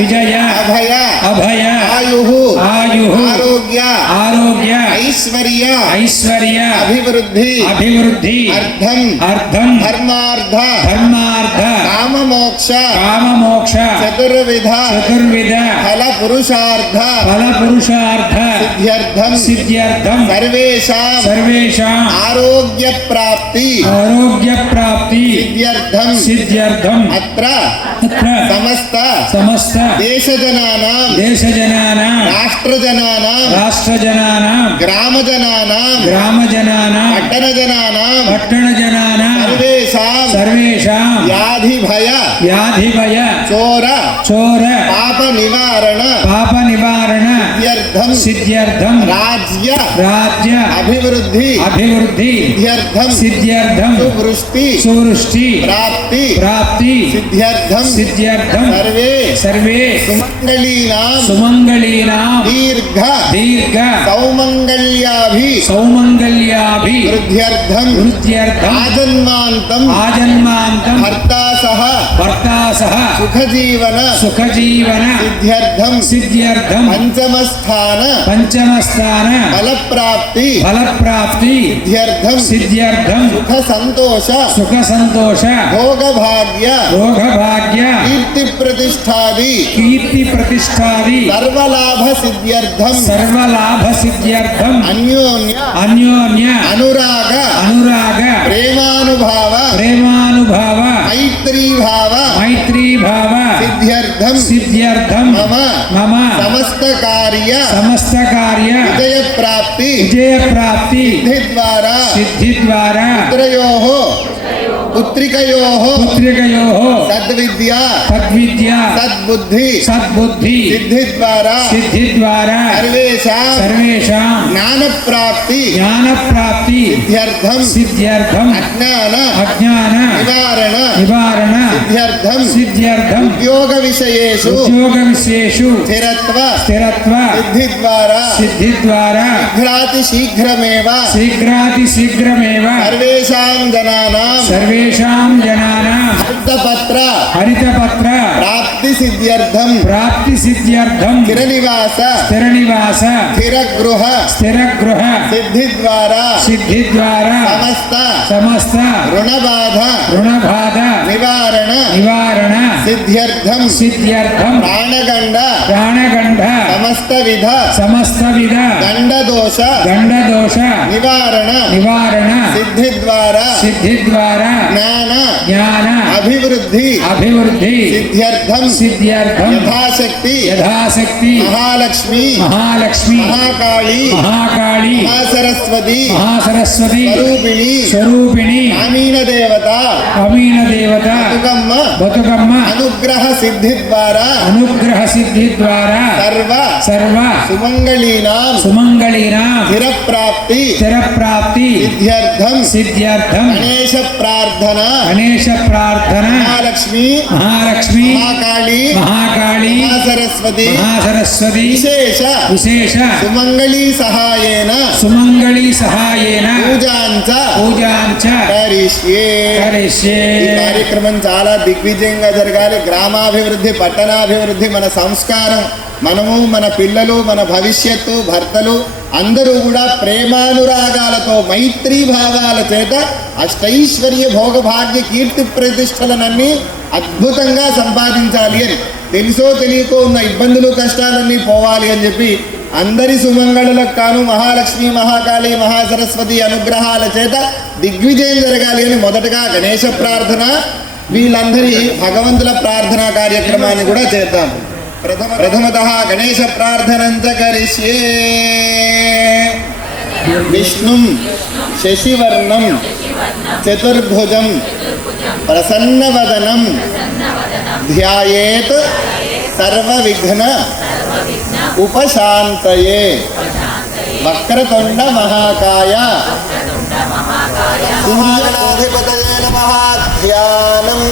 విజయ అభయ అభయ ఆయుః ఆయుః ఆరోగ్య ఆరోగ్య ఐశ్వర్య ఐశ్వర్య అభివృద్ధి అభివృద్ధి అర్థం అర్థం ధర్మార్థ ధర్మార్థ కామమోక్ష కామమోక్ష చతుర్విధ చతుర్విధ ఫల పురుషార్థ ఫల పురుషార్థ సిద్ధ్యర్థం సిద్ధ్యర్థం సర్వేషాం సర్వేషాం ఆరోగ్య ప్రాప్తి ఆరోగ్య ప్రాప్తి సిద్ధ్యర్థం సిద్ధ్యర్థం అత్ర అత్ర సమస్త సమస్త దేశజనానాం దేశజనానాం రాష్ట్రజనానాం రాష్ట్రజనానాం గ్రామజనానాం గ్రామజనానాం పట్టణజనానాం పట్టణజనానాం సర్వేషాం సర్వేషాం వ్యాధిభయ వ్యాధిభయ చోర చోర పాప నివారణ పాప నివారణ సిద్ధ్యర్థం సిద్ధ్యర్థం రాజ్య రాజ్య అభివృద్ధి అభివృద్ధి సిద్ధ్యర్థం సిద్ధ్యర్థం సువృష్టి సువృష్టి ప్రాప్తి ప్రాప్తి సిద్ధ్యర్థం సిద్ధ్యర్థం సర్వే సర్వే సుమంగళీనాం సుమంగళీనాం దీర్ఘ దీర్ఘ సౌమంగళ్యాభి సౌమంగళ్యాభి వృద్ధ్యర్థం వృద్ధ్యర్థం ఆజన్మాంతం ఆజన్మాంతం భర్తా సహ భర్తా సహ సుఖజీవన సుఖజీవన సిద్ధ్యర్థం సిద్ధ్యర్థం పంచమస్థాన పంచమస్థాన ఫలప్రాప్తి ఫలప్రాప్తి సిద్ధ్యర్థం సిద్ధ్యర్థం సుఖ సంతోష సుఖ సంతోష భోగభాగ్య భోగభాగ్య కీర్తి ప్రతిష్టాది కీర్తి ప్రతిష్టాది సర్వలాభ సిద్ధ్యర్థం సర్వలాభ సిద్ధ్యర్థం అన్యోన్య అన్యోన్య అనురాగ అనురాగ ప్రేమానుభావ ప్రేమానుభావ మైత్రీభావ మైత్రీభావ సిద్ధ్యర్థం సిద్ధ్యర్థం మమ మమ సమస్త కార్య సమస్త కార్య విజయ ప్రాప్తి విజయ ప్రాప్తి సిద్ధి ద్వారా సిద్ధి ద్వారా పుత్రయోః పుత్రికయోః పుత్రికయోః సద్విద్య సద్విద్య సద్బుద్ధి సద్బుద్ధి సిద్ధి ద్వారా సిద్ధి ద్వారా సర్వేషాం సర్వేషాం జ్ఞాన ప్రాప్తి జ్ఞాన ప్రాప్తి సిద్ధ్యర్థం సిద్ధ్యర్థం అజ్ఞాన అజ్ఞాన నివారణ నివారణ సిద్ధ్యర్థం సిద్ధ్యర్థం ఉద్యోగ విషయేషు ఉద్యోగ విశేషు స్థిరత్వ స్థిరత్వ సిద్ధి ద్వారా సిద్ధి ద్వారా శీఘ్రాతి శీఘ్రమేవ శీఘ్రాతి శీఘ్రమేవ సర్వేషాం జనానాం సర్వేషాం జనానాం హరితపత్ర హరితపత్ర ప్రాప్తి సిద్ధ్యర్థం ప్రాప్తి సిద్ధ్యర్థం స్థిరనివాస స్థిరనివాస స్థిరగృహ స్థిరగృహ సిద్ధి ద్వారా సిద్ధి ద్వారా సమస్త సమస్త రుణబాధ రుణబాధ నివారణ నివారణ సిద్ధ్యర్థం సిద్ధ్యర్థం ప్రాణగండ ప్రాణగండ సమస్త విధ గండదోష గండదోష నివారణ నివారణ సిద్ధి ద్వారా సిద్ధి ద్వారా జ్ఞాన జ్ఞాన అభివృద్ధి అభివృద్ధి సిద్ధ్యర్థం సిద్ధ్యర్థం యథాశక్తి యథాశక్తి మహాలక్ష్మి మహాలక్ష్మి మహాకాళి మహాకాళి మహాసరస్వతి మహాసరస్వతి స్వరూపిణి స్వరూపిణి అమీన దేవత అమీన దేవత బతుకమ్మ బతుకమ్మ అనుగ్రహ సిద్ధి ద్వారా అనుగ్రహ సిద్ధి ద్వారా సర్వ సుమంగళీనాం సుమంగళీనాం స్థిరప్రాప్తి స్థిరప్రాప్తి సిద్ధ్యర్థం సిద్ధ్యర్థం గణేశ ప్రార్థన గణేశ ప్రార్థన మహాలక్ష్మి మహాలక్ష్మి మహాకాళి మహాకాళి మహాసరస్వతి మహాసరస్వతి విశేష సుమంగళీ సహాయేన సుమంగళి సహాయేన పూజాంచ కరిష్యే. ఈ కార్యక్రమం చాలా దిగ్విజయంగా జరగాలి. గ్రామాభివృద్ధి, పట్టణాభివృద్ధి, మన సంస్కారం, మనము, మన పిల్లలు, మన భవిష్యత్తు, భర్తలు అందరూ కూడా ప్రేమానురాగాలతో మైత్రీ భావాల చేత అష్టైశ్వర్య భోగభాగ్య కీర్తి ప్రతిష్టలనన్నీ అద్భుతంగా సంపాదించాలి అని, తెలుసో తెలియకో ఉన్న ఇబ్బందులు కష్టాలన్నీ పోవాలి అని చెప్పి అందరి సుమంగళులకు కాను మహాలక్ష్మి, మహాకాళి, మహాసరస్వతి అనుగ్రహాల చేత దిగ్విజయం జరగాలి అని మొదటగా గణేశ ప్రార్థన, వీళ్ళందరి భగవంతుల ప్రార్థనా కార్యక్రమాన్ని కూడా చేద్దాం. ప్రథమతః గణేశ ప్రార్థనంచ కరిష్యే. విష్ణుం శశివర్ణం చతుర్భుజం ప్రసన్నవదనం ధ్యాయేత్ సర్వవిఘ్న ఉపశాంతయే. వక్రతుండ మహాకాయ సూర్యాధిపతయే నమః. ధ్యానం.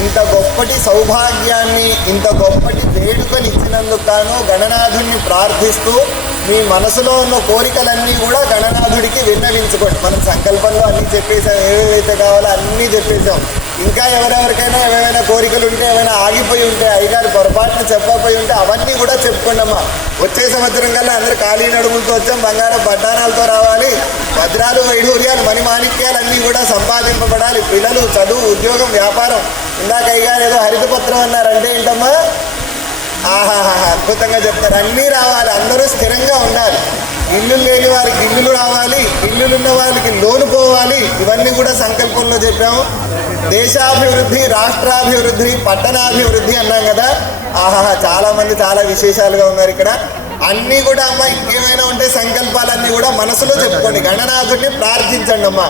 ఇంత గొప్పటి సౌభాగ్యాన్ని, ఇంత గొప్పటి వేడుకనిచ్చినందుకు గాను గణనాథుణ్ణి ప్రార్థిస్తూ మీ మనసులో ఉన్న కోరికలన్నీ కూడా గణనాథుడికి విన్నవించుకోండి. మనం సంకల్పంలో అన్నీ చెప్పేసాం, ఏవేవైతే కావాలో అన్నీ చెప్పేసాం. ఇంకా ఎవరెవరికైనా ఏమైనా కోరికలు ఉంటే, ఏమైనా ఆగిపోయి ఉంటే, అయ్యగారు పొరపాటున చెప్పకపోయి ఉంటే అవన్నీ కూడా చెప్పుకోండమ్మా. వచ్చే సంవత్సరం కల్లా అందరూ ఖాళీ నడుములతో వచ్చాం, బంగారం బట్టానాలతో రావాలి, వజ్రాలు వైఢూర్యాలు మణిమాణిక్యాలు అన్నీ కూడా సంపాదింపబడాలి. పిల్లలు, చదువు, ఉద్యోగం, వ్యాపారం. ఇందాక అయ్యగారు ఏదో హరితపత్రం అన్నారంటే ఏంటమ్మా? ఆహాహా, అద్భుతంగా చెప్తారు. అన్నీ రావాలి, అందరూ స్థిరంగా ఉండాలి. ఇల్లు లేని వారికి ఇల్లులు రావాలి, ఇల్లులున్న వారికి లోను పోవాలి. ఇవన్నీ కూడా సంకల్పంలో చెప్పాము. దేశాభివృద్ధి, రాష్ట్రాభివృద్ధి, పట్టణాభివృద్ధి అన్నాం కదా. ఆహాహా, చాలామంది చాలా విశేషాలుగా ఉన్నారు ఇక్కడ. అన్నీ కూడా అమ్మ, ఇంకేమైనా ఉంటే సంకల్పాలన్నీ కూడా మనసులో చెప్పుకోండి. గణనాథుడిని ప్రార్థించండి అమ్మ.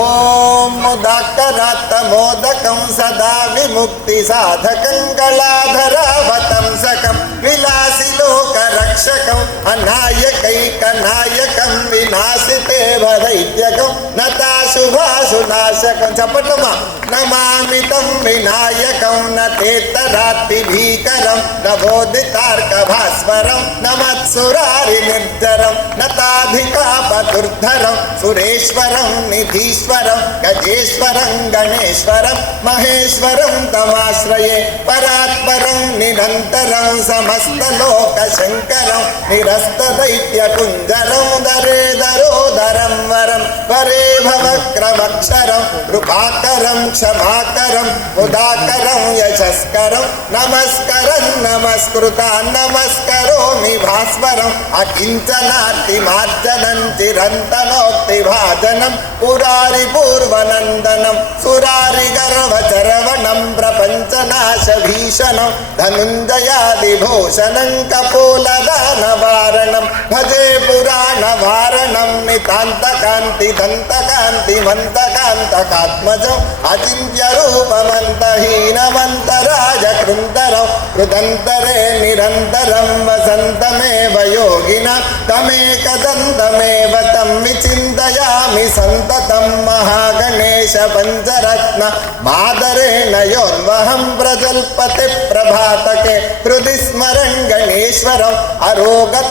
ఓం ముదాకరాత్త మోదకం సదా విముక్తి సాధకం కళాధరావతంసకం విలాసి లోక రక్షకం అనాయకైక నాయకం వినాశితే వదైత్యకం నతాశుభాశునాశకం. చెప్పటమ్మా. నమామితం వినాయకం నతేతరాత్తి భీకరం నవోదితార్క భాస్వరం నమత్సురారి నిర్జరం నతాధికాపదుర్ధరం సురేశ్వరం నిధీశ్వరం గజేశ్వరం గణేశ్వరం మహేశ్వరం తమాశ్రయే పరాత్పరం నిరంతరం సమస్తలోక శంకరం నిరస్త దైత్య కుంజరం దరేదరోదరం వరం వరే భవక్రమక్షరం కృపాకరం క్షమాకరం ముదాకరం యశస్కరం నమస్కరం నమస్కృత నమస్కరోమి భాస్వరం అకించనార్తి మార్జనం చిరంతనోక్తి భాజనం పురారి పూర్వనందనం సురారి గర్వచరవణం ప్రపంచనాశ భీషణం ధనుంజయాదిభూషణం కపోలదానవారణం భజే పురాణ వారణం నితాంతకాంతి దంతకాంతి మంతకాంతకాత్మజం అచింత్య రూపమంతహీనమంతరాజ కృంతరం కృదంతరే నిరంతరం వసంతమేవ యోగిన తమేకదంతమేవ తం విచింతయామి సంతతం మహాగణేశ పంచరత్న మాదరేణ యోన్వహం ప్రజల్పతి ప్రభాతకే హృది స్మరణ్ గణేశ్వరం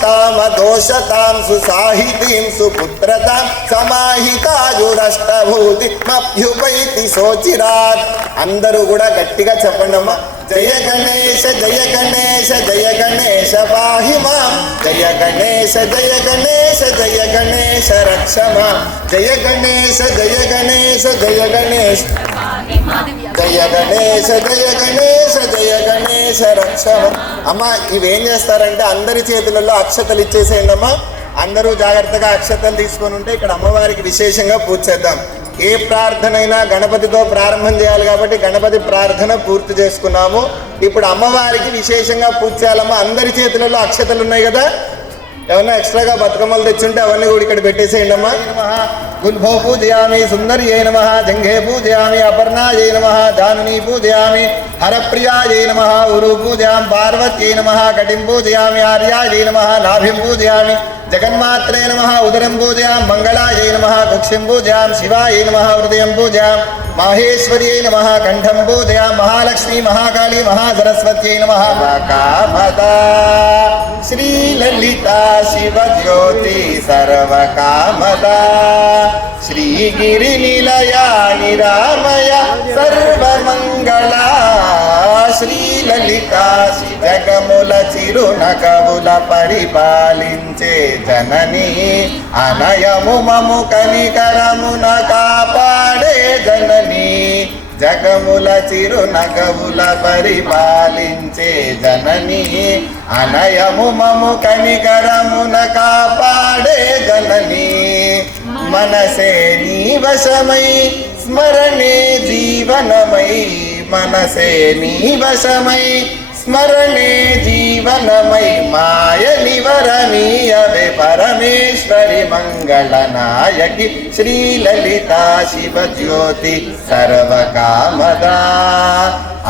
అరోగతామదోషతాం సుసాహితీం సుపుత్రతాం సమాహితాయురష్టభూతి మభ్యుపైతి శోచిరాత్. అందరూ కూడా గట్టిగా చెప్పండి అమ్మా. జయ గణేశ జయ గణేశ జయ గణేశ పాహి మాం జయ గణేశ జయ గణేశ జయ గణేశ రక్ష మాం జయ గణేశ జయ గణేశ జయ గణేశ జయ గణేశ జయ గణేశ జయ గణేశ రక్ష మాం. అమ్మ, ఇవేం చేస్తారంటే అందరి చేతులలో అక్షతలు ఇచ్చేసేయండి అమ్మా. అందరూ జాగ్రత్తగా అక్షతలు తీసుకొని ఉంటే ఇక్కడ అమ్మవారికి విశేషంగా పూజ చేద్దాం. ఏ ప్రార్థన అయినా గణపతితో ప్రారంభం చేయాలి కాబట్టి గణపతి ప్రార్థన పూర్తి చేసుకున్నాము. ఇప్పుడు అమ్మవారికి విశేషంగా పూజ చేయాలమ్మా. అందరి చేతులలో అక్షతలు ఉన్నాయి కదా, ఏమన్నా ఎక్స్ట్రాగా బతుకమ్మలు తెచ్చుంటే అవన్నీ కూడా ఇక్కడ పెట్టేసేయండి అమ్మా. గుల్భో పూజయామి సుందర్యై నమః జంఘే పూజయామి అపర్ణాయై నమః జానునీ పూజయామి హరప్రియాయై నమః ఉరు పూజయామి పార్వత్యై నమః కటిం పూజయామి ఆర్యాయై నమః నాభిం పూజయామి జగన్మాత్రే నమః ఉదరం పూజయామి మంగళాయై నమః కుక్షిం పూజయామి శివాయై నమః హృదయం పూజయామి మాహేశ్వర్యై నమః కంఠం పూజయామి మహాలక్ష్మీ మహాకాళీ మహాసరస్వత్యై నమః కామదా శ్రీలలితా శివజ్యోతి సర్వకామదా శ్రీగిరినిలయా నిరామయ సర్వమంగళా శ్రీలలితా జగముల చిరునగవుల పరిపాలించే జనని అనయము మము కనికరమున కాపాడే జనని జగముల చిరునగవుల పరిపాలించే జనని అనయము మము కనికరమున కాపాడే జనని మనసే నీ వశమై స్మరణే జీవనమై మనసే నీ వశమై స్మరణే జీవనమై మాయ నివరనీయవే పరమేశ్వరి మంగళనాయకి శ్రీలలితా శివజ్యోతి సర్వకామదా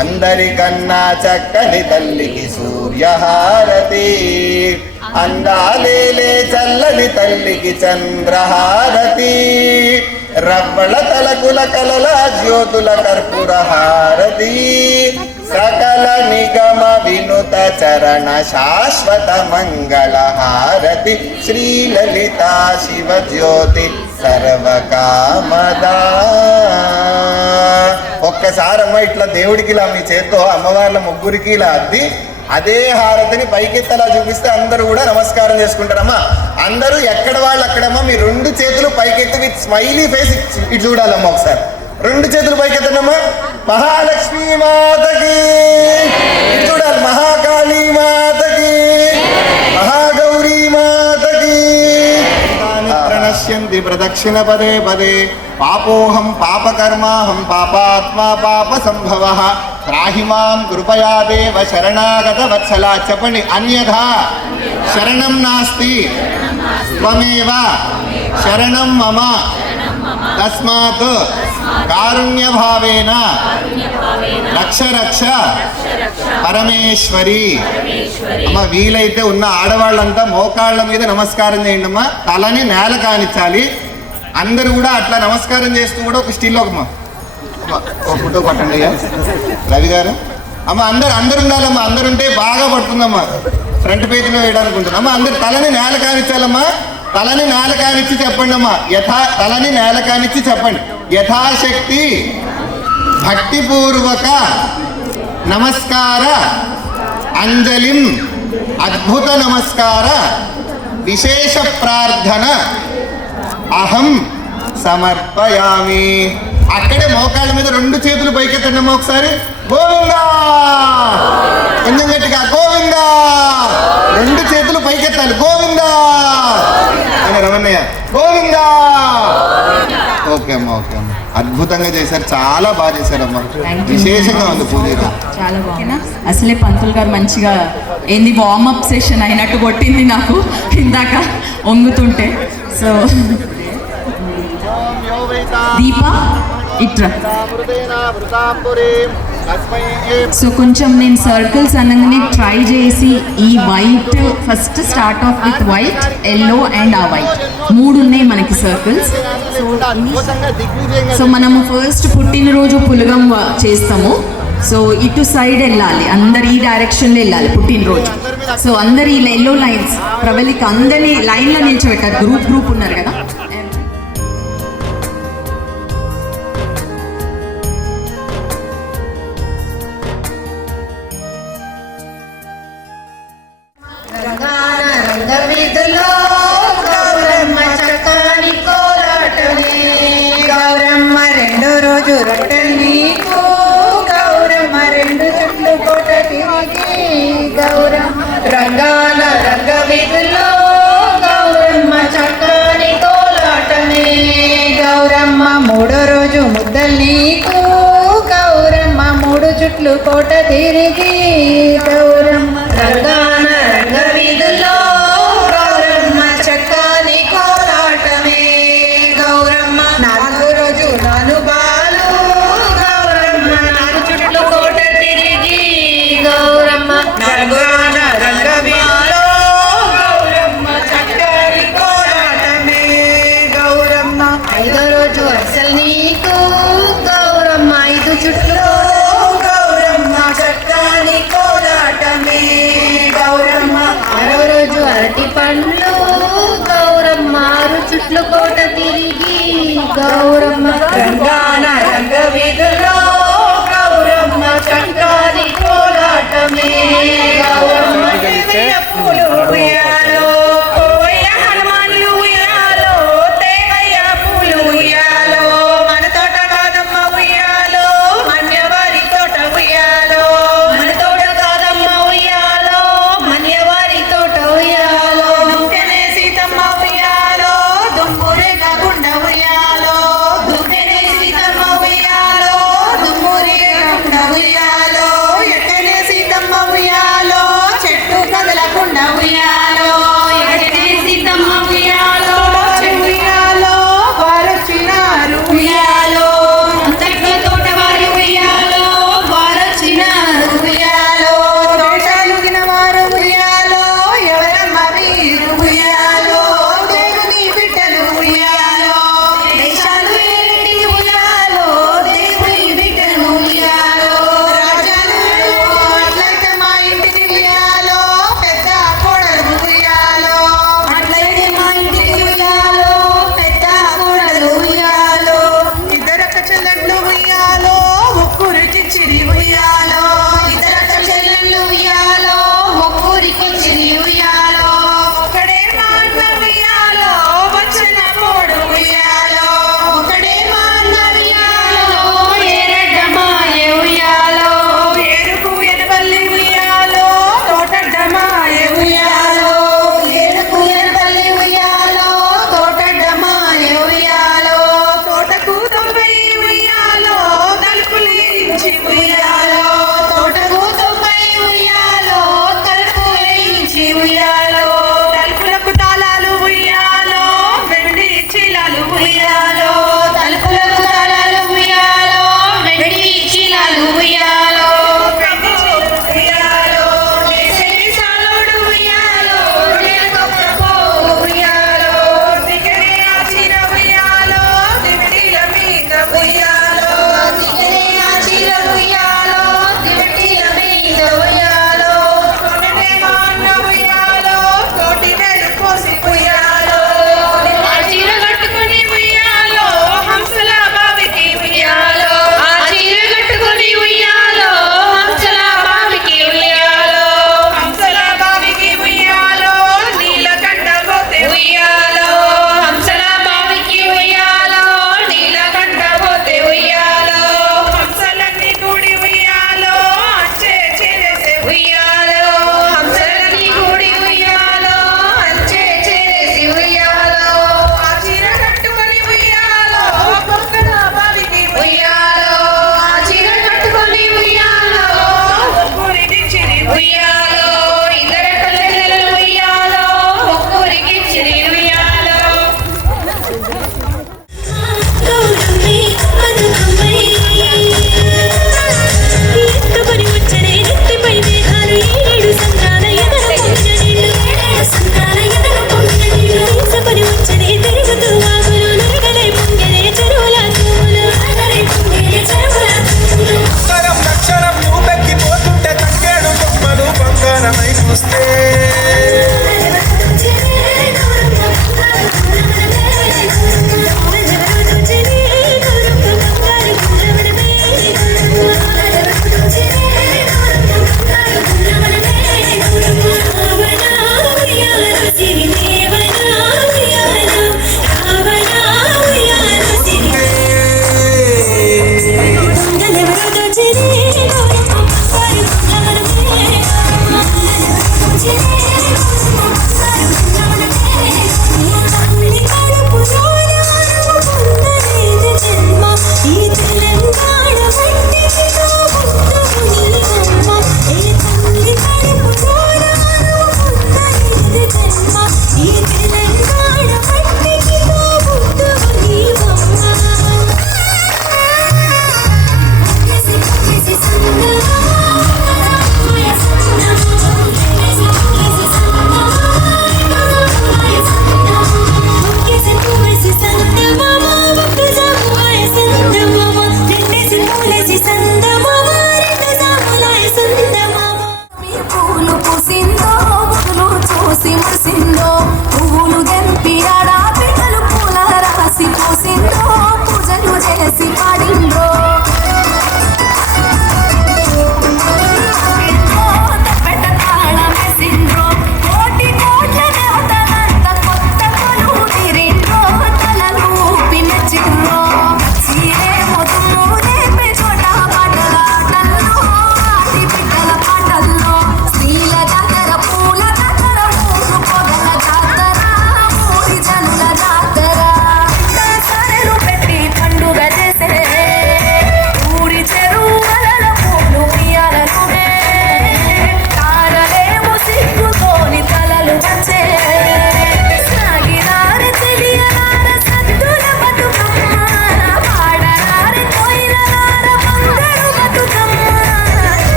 అందరికన్నా చక్కని తల్లికి సూర్యహారతి అందాలేలే చల్లని తల్లికి చంద్రహారతి రవ్వళ తలకుల కలల జ్యోతుల కర్పూర హారతి సకల నిగమ వినుత చరణ శాశ్వత మంగళ హారతి శ్రీ లలిత శివ జ్యోతి సర్వకామదా. ఒక్కసారమ్మ ఇట్లా దేవుడికి ఇలా మీ చేత్తో అమ్మవార్ల ముగ్గురికి ఇలా అద్ది అదే హారతిని పైకెత్తలా చూపిస్తే అందరూ కూడా నమస్కారం చేసుకుంటారమ్మా. అందరూ ఎక్కడ వాళ్ళు అక్కడమ్మా మీ రెండు చేతులు పైకెత్తి విత్ స్మైలీ ఫేస్ ఇటు చూడాలమ్మా. ఒకసారి రెండు చేతులు పైకెత్తనమ్మా. మహాలక్ష్మీ మాతకి ఇటు చూడాలి. మహాకాళీ మాతకి, మహాగౌరీ మాతకి. ప్రణశ్యంతి ప్రదక్షిణ పదే పదే పాపోహం పాపకర్మాహం పాపాత్మా పాప సంభవ త్రాహి మాం కృపయా దేవ శరణాగత వత్సల. చెప్పండి. అన్యథా శరణం నాస్తి త్వమేవ శరణం మమ తస్మాత్ కారుణ్య భావేన రక్ష రక్ష పరమేశ్వరి. అమ్మ వీలైతే ఉన్న ఆడవాళ్ళంతా మోకాళ్ళ మీద నమస్కారం చేయండి అమ్మా. తలని నేల కానిచ్చాలి. అందరూ కూడా అట్లా నమస్కారం చేస్తూ కూడా ఒక స్టిల్ ఒక ఫోటో పట్టండి రవి గారు. అమ్మ అందరు ఉండాలమ్మా. అందరు ఉంటే బాగా పడుతుందమ్మా. ఫ్రంట్ పేజ్ మీద వేయడానికి ఉంటుంది. అమ్మ అందరు తలని నేల కానిచ్చాలమ్మా. తలని నేల కానిచ్చి చెప్పండి అమ్మా. తలని నేల కానిచ్చి చెప్పండి. యథాశక్తి భక్తిపూర్వక నమస్కార అంజలిం అద్భుత నమస్కార విశేష ప్రార్థన అహం సమర్పయామి. అక్కడే మోకాళ్ళ మీద రెండు చేతులు పైకెత్తండమ్మా. ఒకసారి గోవిందా, కొంచెం గట్టిగా గోవిందా. రెండు చేతులు పైకెత్తాలి. గోవిందా అని రమణయ్య గోవిందా. ఓకే అమ్మా, ఓకే అమ్మా. అద్భుతంగా చేశారు. చాలా బాగా చేశారమ్మా. విశేషంగా ఉంది పూజ. చాలా బాగుంది. అసలే పంతులు గారు మంచిగా ఏంది వార్మప్ సెషన్ అయినట్టు కొట్టింది నాకు ఇందాక వంగుతుంటే. సో దీప ఇట్రా. సో కొంచెం నేను సర్కిల్స్ అనగానే ట్రై చేసి ఈ white first start of with white, yellow and ఆ వైట్ మూడు ఉన్నాయి మనకి సర్కిల్స్. సో మనము ఫస్ట్ పుట్టినరోజు పులగం చేస్తాము. సో ఇటు సైడ్ వెళ్ళాలి, అందరు ఈ డైరెక్షన్లో వెళ్ళాలి పుట్టినరోజు. సో అందరు ఈ ఎల్లో లైన్స్ ప్రవళిక అందరినీ లైన్లో నిల్చోబెట్టారు. గ్రూప్ ఉన్నారు కదా. రంగవీధిలో గౌరమ్మ చక్కని కోలాటమే. గౌరమ్మ రెండో రోజు రొట్టెలు నీకు. గౌరమ్మ రెండు చుట్లు కోట తిరిగి. గౌరమ్మ రంగాల రంగవీధిలో గౌరమ్మ చక్కని కోలాటమే. గౌరమ్మ మూడో రోజు ముద్దలు నీకు. గౌరమ్మ మూడు చుట్లు కోట తిరిగి. గౌరమ్మ రంగాన రంగవీధిలో గౌరమ్మ చక్కని కోలాటమే. గౌరమ్మ నాలుగో రోజు నాను బాలు. గౌరమ్మ నాలుగు చుట్లు కోట తిరిగి. గౌరమ్మ రంగాన రంగవీధిలో గౌరమ్మ చక్కని కోలాటమే. గౌరమ్మ ఐదో రోజు అసలు నీకు. గౌరమ్మ ఐదు చుట్లు. గౌరమ్మ చక్కని కోలాటమే.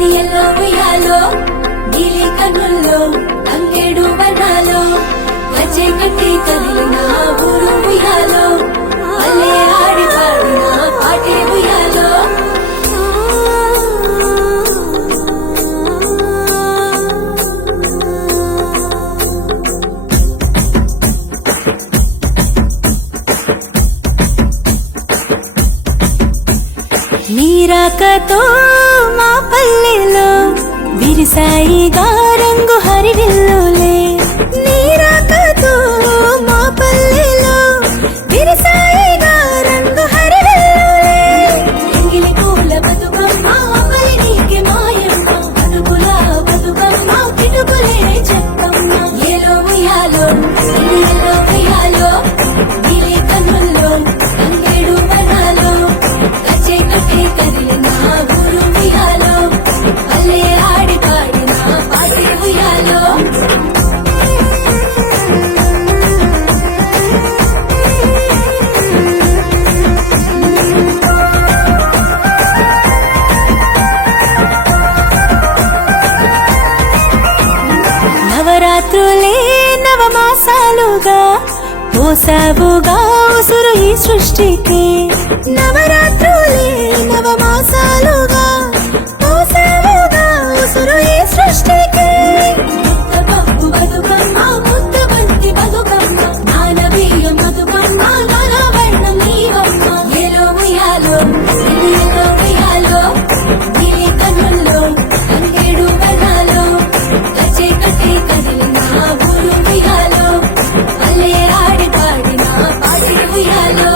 సినియల్లో ఉయ్యాలో నీలి కన్నుల్లో తంగేడు వనాలో గజ్జె కట్టి కదిలిన ఊరు ఉయ్యాలో అల్లే ఆడి పాడిన పాటే ఉయ్యాలో నీరాకతో మా పల్లెలో విరిసాయిగా రంగు హరివిల్లులే నీరాకతో మా పల్లెలో విరిసాయిగా రంగు హరివిల్లులే ఎంగిలి పూల బతుకమ్మ అమలి నీకి మాయమ్మ బతుకుల బతుకమ్మ పిటుకులే చెక్కమ్మ ఏలో ఉయ్యాలో సినియల్లో ఉయ్యాలో నీలి కన్నుల్లో తంగేడు వనాలో గజ్జె కట్టి కదిలిన ఊరు ఉయ్యాలో అల్లే ఆడి పాడిన పాటే ఉయ్యాలో నవరాత్రులే నవమాసాలుగా పోసావుగా ఉసురు ఈ సృష్టికి నవరాత్రులే నవమాసాలుగా పోసావుగా ఉసురు ఈ సృష్టికి ముద్దపప్పు బతుకమ్మ ముద్దబంతి బతుకమ్మ నానబియ్యం బతుకమ్మ నానవర్ణం నీవమ్మ ఏలో ఉయ్యాలో సినియల్లో ఉయ్యాలో నీలి కన్నుల్లో తంగేడు వనాలో గజ్జె కట్టి కదిలిన ఊరు ఉయ్యాలో అల్లే ఆడి పాడిన పాటే ఉయ్యాలో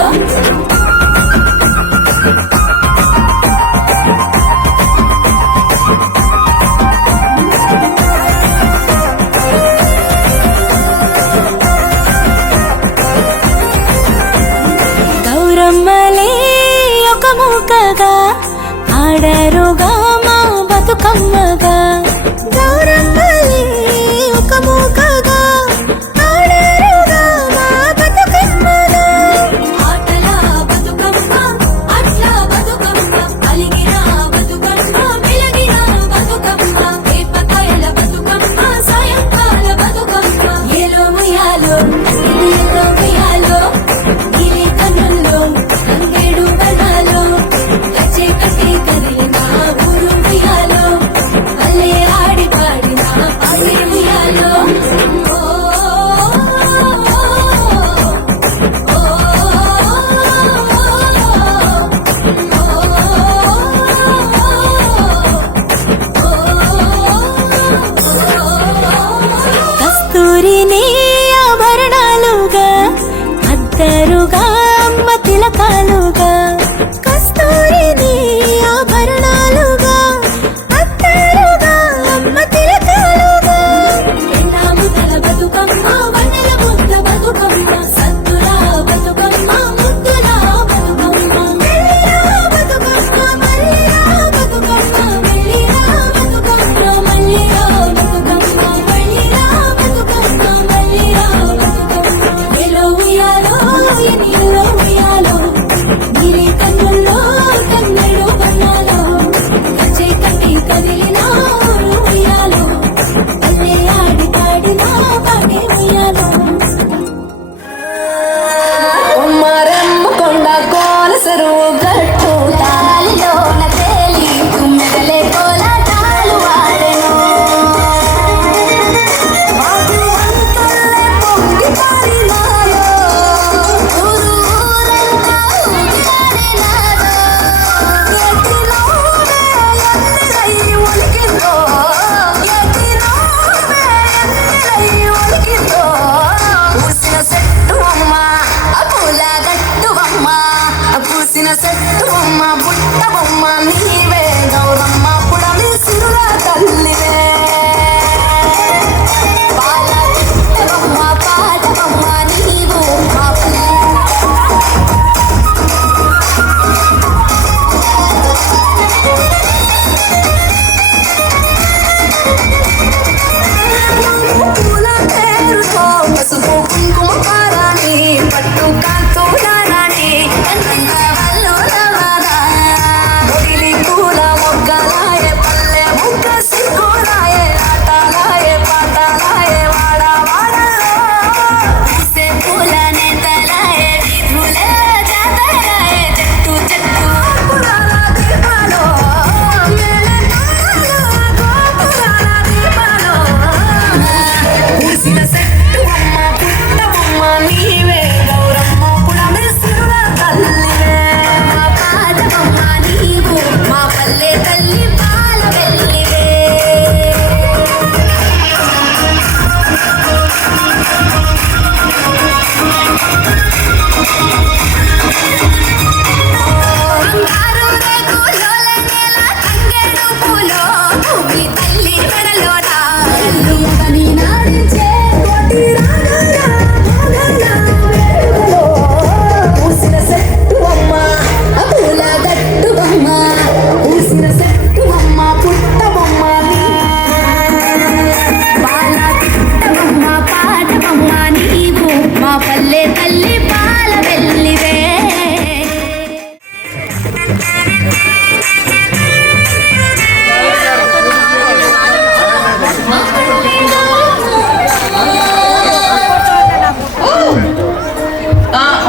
గౌరమ్మలే ఒక మూకగా ఆడారుగా మా బతుకమ్మగా గౌరమ్మలే ఒక మూకగా ఆడారుగా మా బతుకమ్మగా ఆటల బతుకమ్మ అట్ల బతుకమ్మ అలిగిన బతుకమ్మ వెలిగిన బతుకమ్మ వేపకాయల బతుకమ్మ సాయంకాల బతుకమ్మ ఏలో ఉయ్యాలో సినియల్లో ఉయ్యాలో నీలి కన్నుల్లో తంగేడు వనాలో గజ్జె కట్టి కదిలిన ఊరు ఉయ్యాలో అల్లే ఆడి పాడి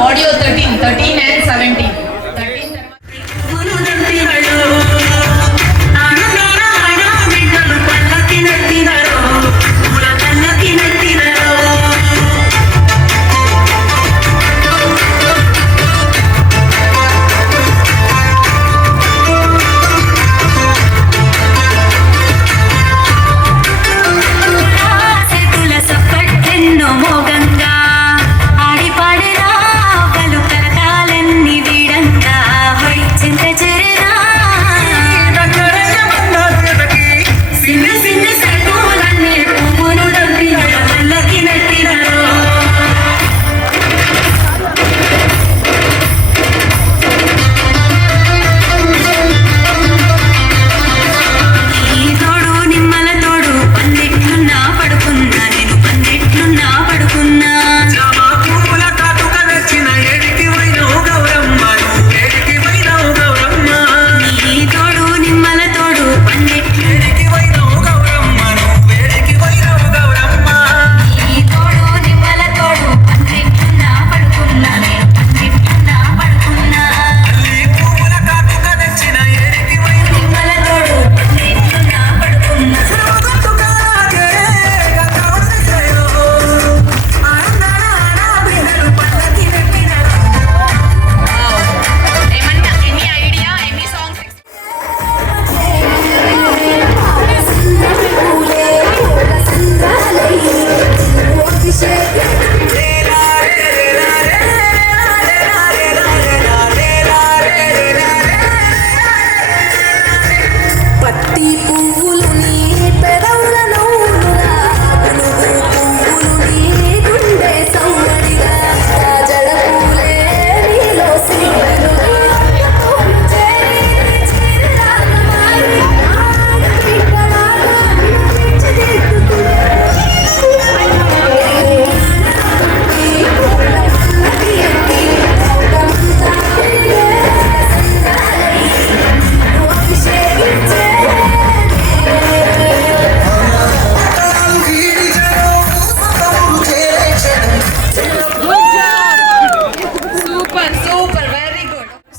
ఆడియో 13 and 17.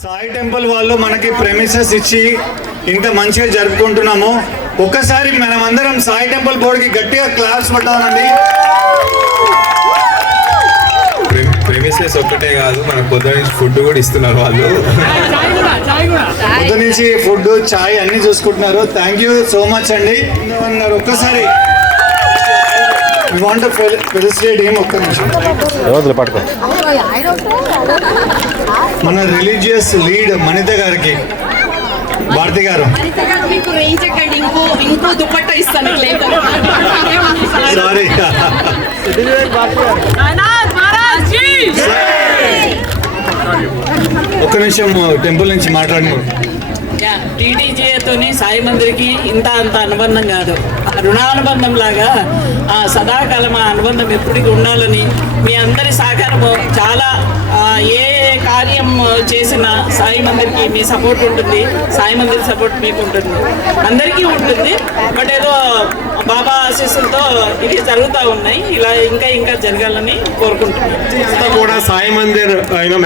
సాయి టెంపుల్ వాళ్ళు మనకి ప్రెమిసెస్ ఇచ్చి ఇంత మంచిగా జరుపుకుంటున్నాము. ఒక్కసారి మనమందరం సాయి టెంపుల్ బోర్డుకి గట్టిగా క్లాప్స్ పట్టాలండి. ప్రెమిసెస్ ఒక్కటే కాదు, మనకు పొద్దు నుంచి ఫుడ్ కూడా ఇస్తున్నారు వాళ్ళు. పొద్దు నుంచి ఫుడ్, చాయ్ అన్ని చూసుకుంటున్నారు. థ్యాంక్ యూ సో మచ్ అండి. ఒక్కసారి ఫెలిసిటేట్ ఏం ఒక్క నిమిషం. మన రిలీజియస్ లీడ్ మనిత గారికి, భారతి గారు ఇంకో దుపట్టా ఇస్తాను. సారీ, ఒక్క నిమిషం టెంపుల్ నుంచి మాట్లాడుకోండి. టీటీజీతోని సాయి మందిరికి ఇంత అంత అనుబంధం కాదు, రుణానుబంధం లాగా సదాకాలం ఆ అనుబంధం ఎప్పటికీ ఉండాలని మీ అందరి సహకారము చాలా ఏ కార్యం చేసిన సాయి మందిర్కి మీ సపోర్ట్ ఉంటుంది, సాయి మందిర్ సపోర్ట్ మీకు ఉంటుంది, అందరికీ ఉంటుంది. బట్ ఏదో బాబా ఆశీస్సులతో ఇది జరుగుతూ ఉన్నాయి. ఇలా ఇంకా ఇంకా జరగాలని కోరుకుంటున్నాను. కూడా సాయి మందిర్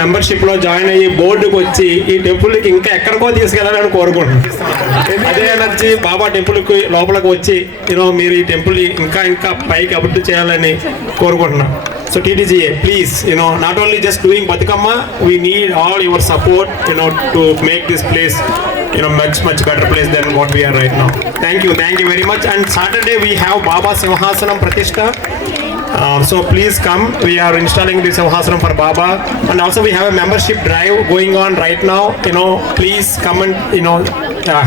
మెంబర్షిప్ లో జాయిన్ అయ్యి బోర్డుకి వచ్చి ఈ టెంపుల్ కి ఇంకా ఎక్కడికో తీసుకెళ్లాలని కోరుకుంటున్నాను. అదే ఎనర్జీ బాబా టెంపుల్ కి లోపలికి వచ్చి మీరు ఈ టెంపుల్ ఇంకా ఇంకా పైకి అభివృద్ధి చేయాలని కోరుకుంటున్నాను. So TTGA, please, not only just doing Batukama, we need all your support, to make this place, much better place than what we are right now. Thank you very much. And Saturday we have Baba Simhasanam Pratishtha. So please come. We are installing the Simhasanam for Baba, and also we have a membership drive going on right now. Please come and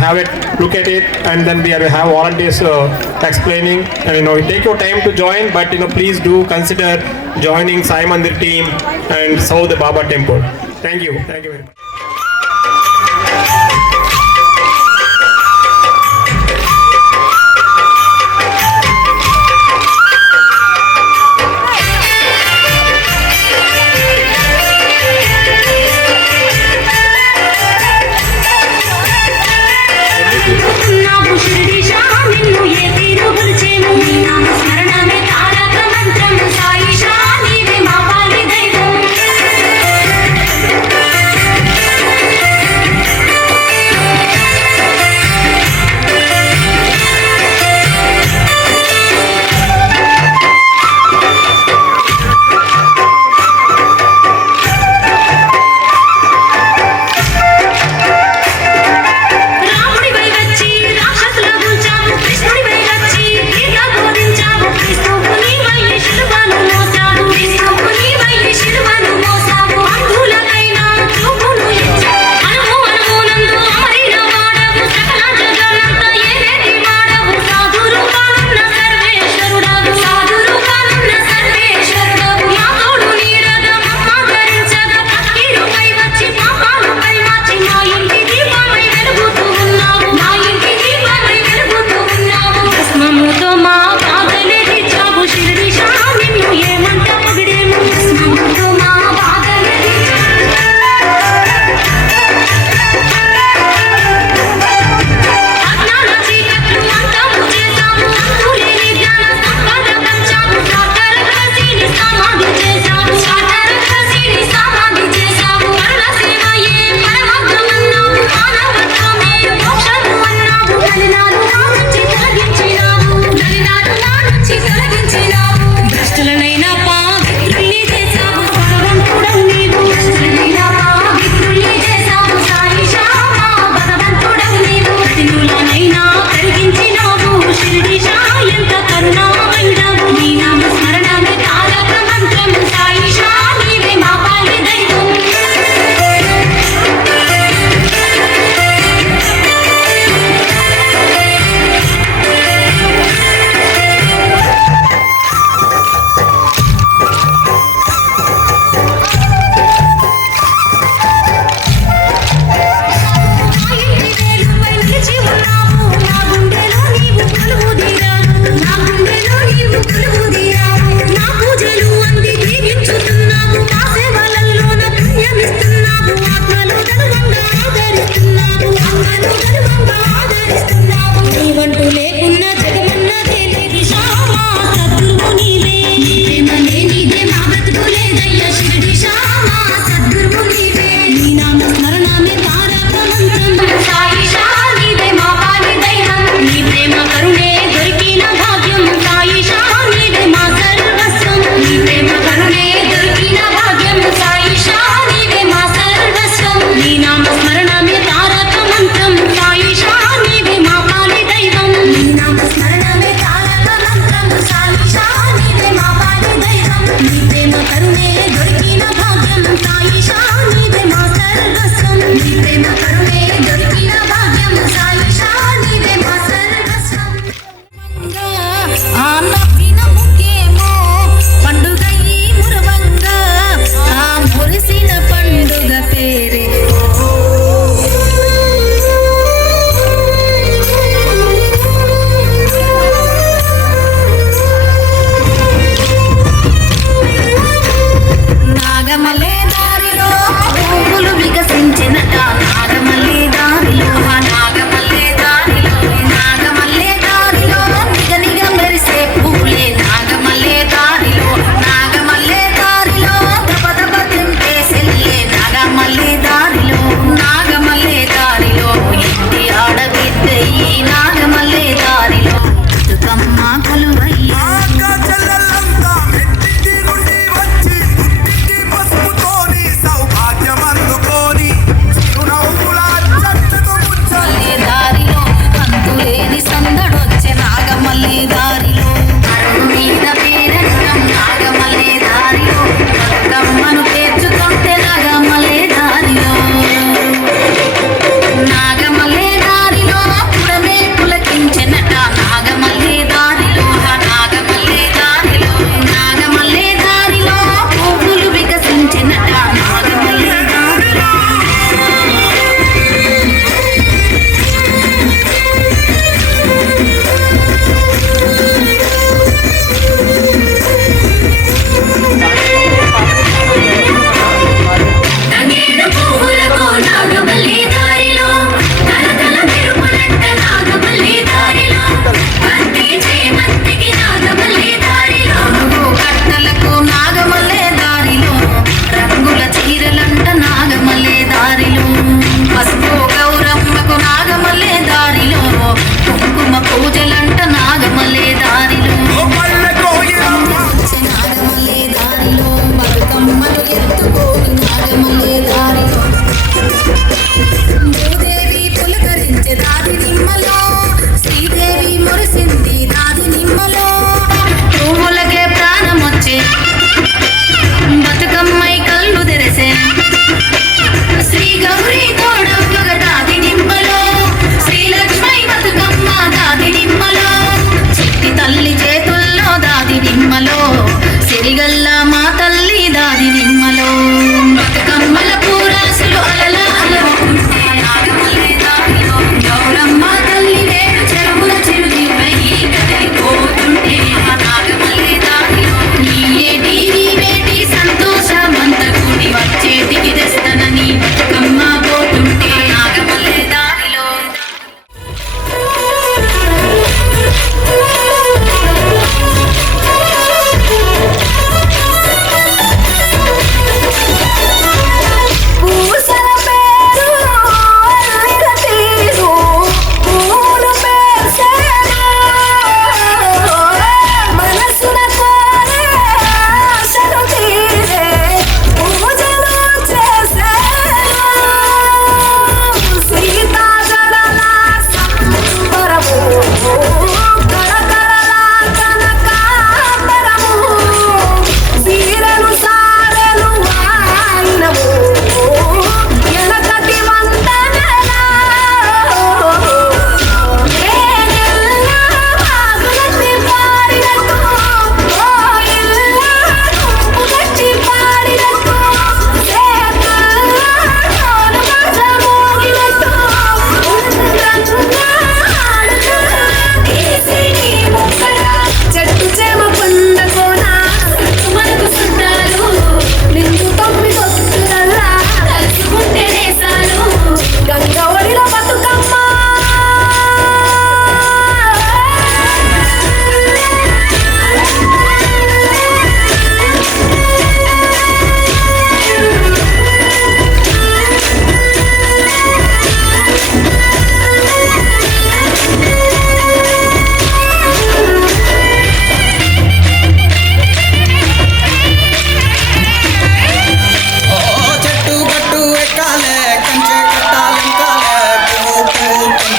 have it, look at it, and then we have volunteers explaining. And take your time to join, but please do consider joining Sai Mandir team and serve the Baba temple. Thank you very much.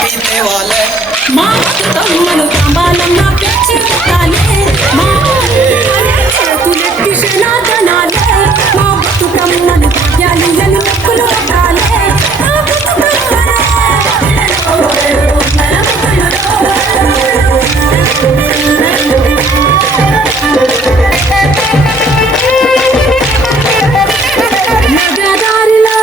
पीते वाले మా బతుకమ్మను తాంబాలమ్మ పిచ్చి పెట్టాలే మా చేతులెత్తి శనాదనాలే మా బతుకమ్మను భాగ్యాలియని మొక్కులు పెట్టాలే మా నగదారిలో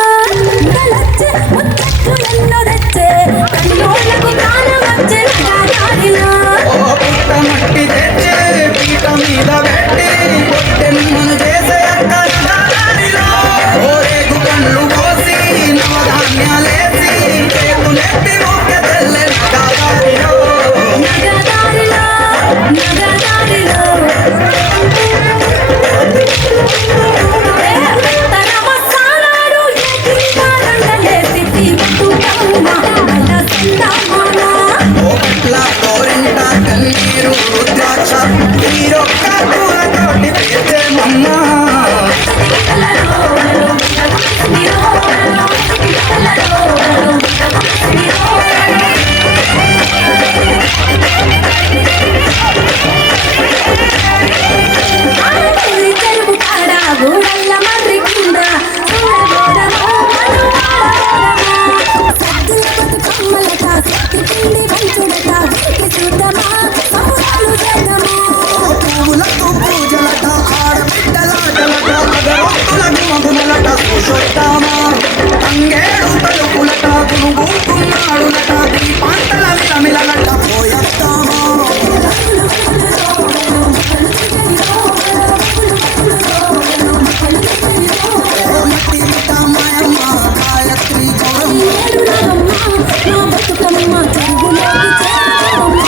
గలచ్చే ముత్తెక్కులెన్నో తెచ్చే కన్నోళ్ళకు ప్రాణం వచ్చే నగదారిలో మట్టి తెచ్చే పీట మీద పెట్టి పొట్టెమ్మను చేసే అక్కడిలో ఓరేగు కళ్ళు కోసి నవధాన్యాలేసి చేతులెత్తి మొక్క తెల్లె నగదారిలో నగదారిలో నగదారిలో తరమసానాడు ఎత్తిపారండలేసి బతుకమ్మ మన సందమాన ఓట్ల గోరింట కన్నీరు రుద్రాక్ష తీరొక్క పూలతోటి తీర్చేమన్నా చెరువు కాడ గూడల్ల మర్రి కింద చూడగోడమో సద్దుల బతుకమ్మలట సత్తి పిండి పంచుడట వీరికి చూద్దామా సంబరాలు చేద్దామా పువ్వులతో పూజలట ఆడబిడ్డలాటలట అగరొత్తుల గుమగుమలట చూసొద్దామా తంగేడు తలుపులట గునుగూకున్నాడులట దీపాంతల మిలమిలలట పోయొద్దామా గాయత్రి గౌరమ్మ మా బతుకమ్మ చెరువులోకి చేరుకోమ్మ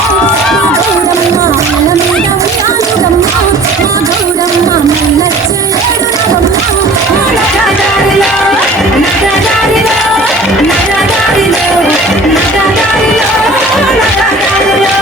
మా గౌరమ్మ నెల మీద ఉయ్యాలుగమ్మ మా గౌరమ్మ మల్లచ్చే ఏడునవమ్మ మా నగదారిలో నగదారిలో నగదారిలో నగదారిలో నగదారిలో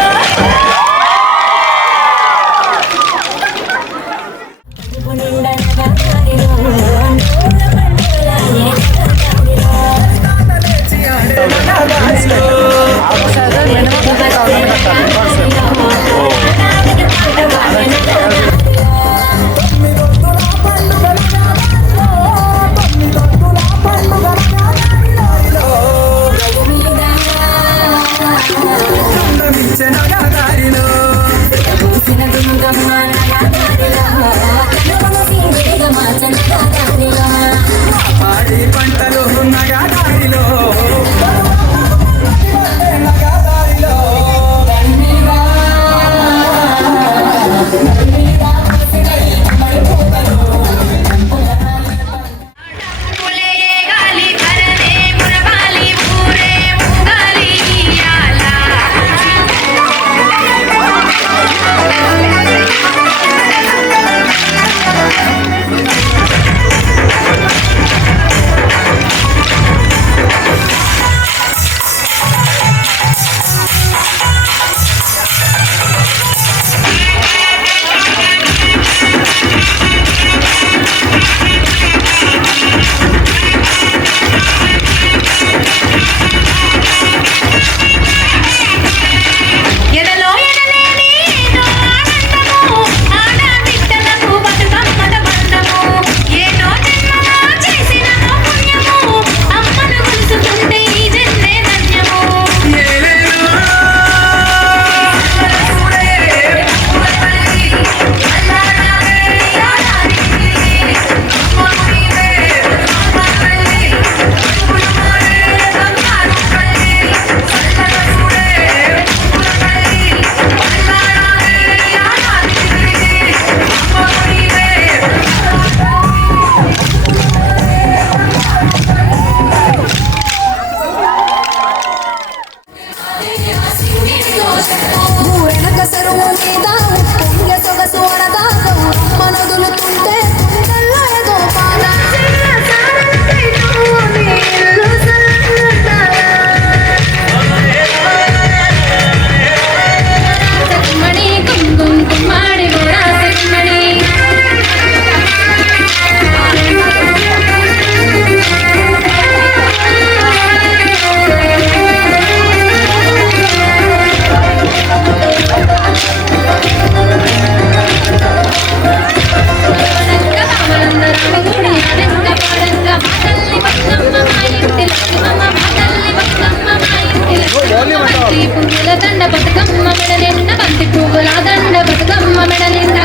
పాడి పంటలు నగదారిలో పువ్వుల దండ బతుకమ్మ మెడ నిండా బంతి పువ్వుల దండ బతుకమ్మ మెడ నిండా